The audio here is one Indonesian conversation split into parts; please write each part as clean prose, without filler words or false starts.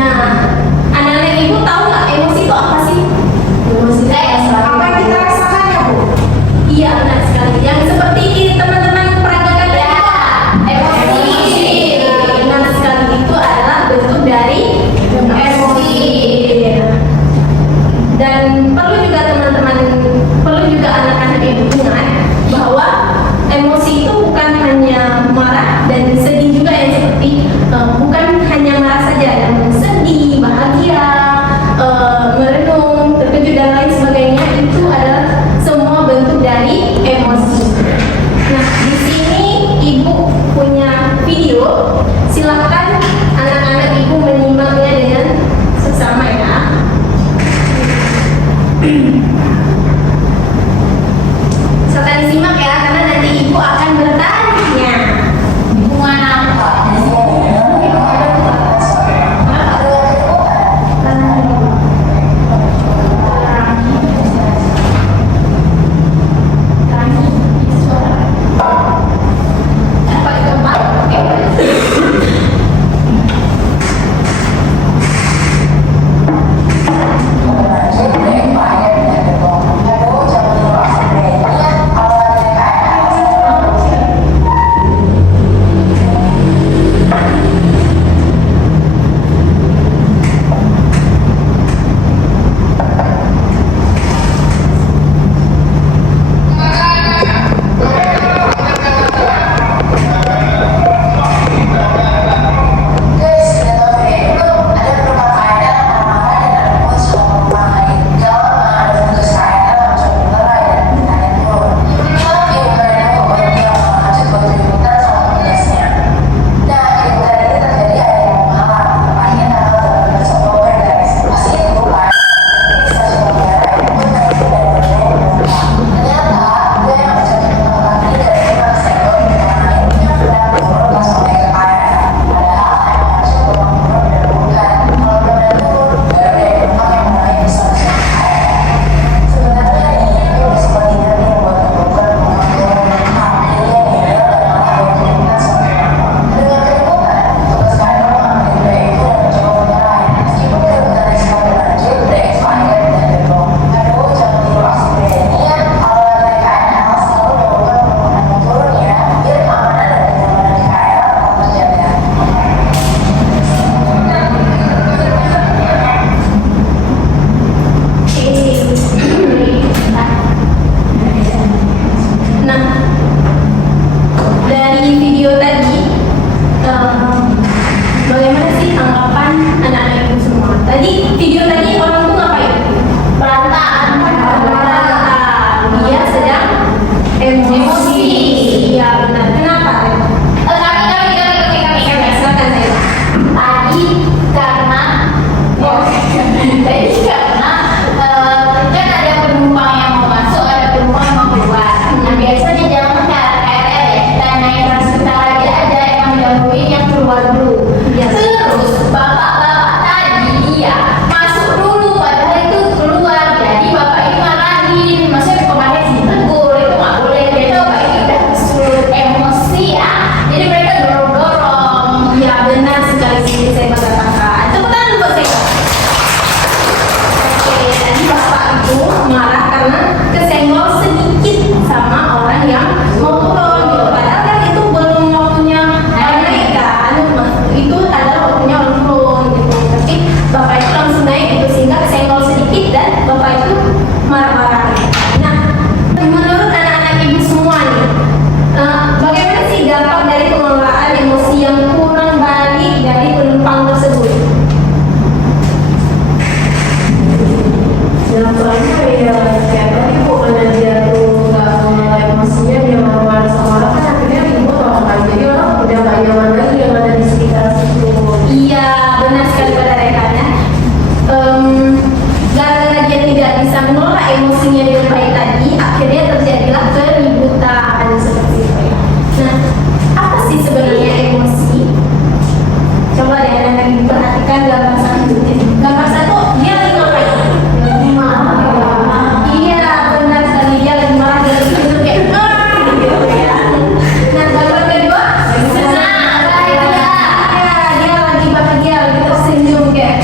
Nah, anak-anak ibu tahu nggak emosi itu apa sih? Emosi itu Apa yang kita rasakan ya Bu? iya benar sekali. Yang seperti teman-teman peragakan Ya, emosi. benar sekali, itu adalah bentuk dari emosi. Dan perlu juga teman-teman, perlu juga anak-anak ibu ingat bahwa emosi itu bukan hanya marah dan sedih juga, yang seperti bukan hanya marah saja, namun sedih, bahagia, merenung, terkejut dan lain sebagainya, itu adalah semua bentuk dari emosi. Nah, di sini ibu punya video, silahkan anak-anak ibu menyimaknya dengan seksama ya. Silahkan disimak ya, karena nanti ibu akan bertanya. Hubungan apa? Apa itu Pak? Nah, dari video tadi, bagaimana sih tanggapan anak-anak ibu semua? Tadi video tadi orang tuh ngapain? Berantakan. Dia sedang emosi. Iya benar. Kenapa? Kami. Silakan saya. Tadi karena kan ada penumpang yang mau masuk, ada penumpang yang mau keluar. Nah, biasanya jangan kayak KRL ya, kita naik Transjakarta aja ada yang mendahului yang keluar dulu. Iya. Terus bapak-bapak tadi dia masuk dulu, padahal itu keluar. Jadi bapak ini marahin, maksudnya kemarin ditegur, itu nggak boleh. Dia tahu bapak ini udah surut emosi ya, jadi mereka dorong-dorong. Iya benar sekali sih, saya mengatakan. Tepuk tangan buat saya. Oke, tadi bapak itu marah karena kesenggol sedikit sama orang yang mau turun gitu. Padahal kan itu belum waktunya naik kan, itu adalah waktunya orang turun gitu. Tapi bapak itu langsung naik gitu sehingga kesenggol sedikit dan bapak itu marah-marah. Nah, menurut anak-anak ibu semua nih, bagaimana sih dampak dari pengelolaan emosi yang kurang baik dari penumpang tersebut? Dampaknya ya kayak tadi Bu, karena dia tuh nggak mengelola emosinya, dia marah-marah sama orang, kan akhirnya ibu orang lain, jadi orang udah nggak nyaman lagi yang ada di sekitar situ. Iya, benar sekali pada rekannya. Gara-gara dia tidak bisa mengelola emosinya dengan baik tadi, akhirnya terjadilah keributan seperti itu ya. Nah, apa sih sebenarnya emosi? Coba deh anak-anak diperhatikan gambar satu. Gambar satu, dia lagi ngapain? Iya, benar sekali, dia lagi marah, dia lagi tidur kayak gitu ya. Nah, gambar kedua, senang, bahagia. Iya, dia lagi bahagia, lagi tersenyum kayak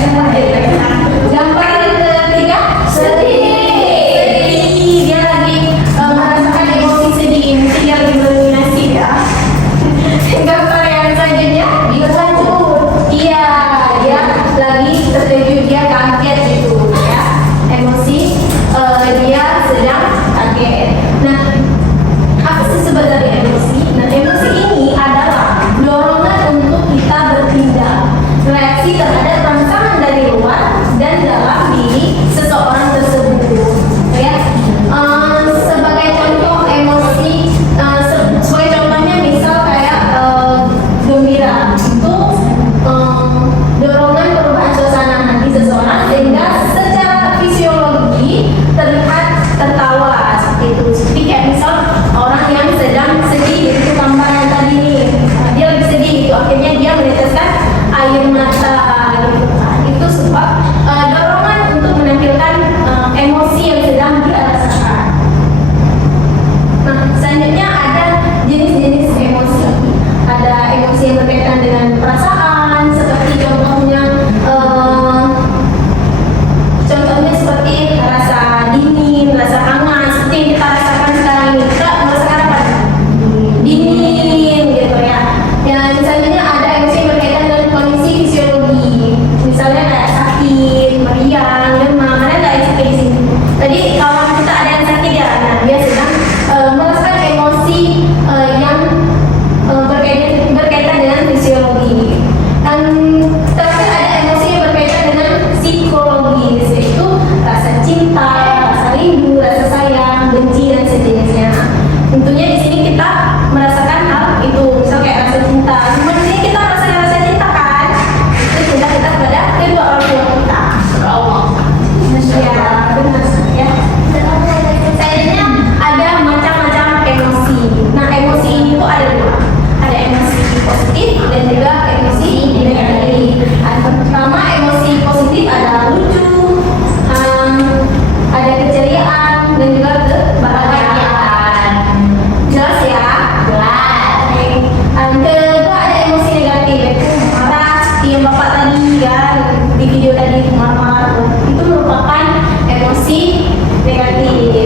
video tadi marah-marah itu merupakan emosi negatif.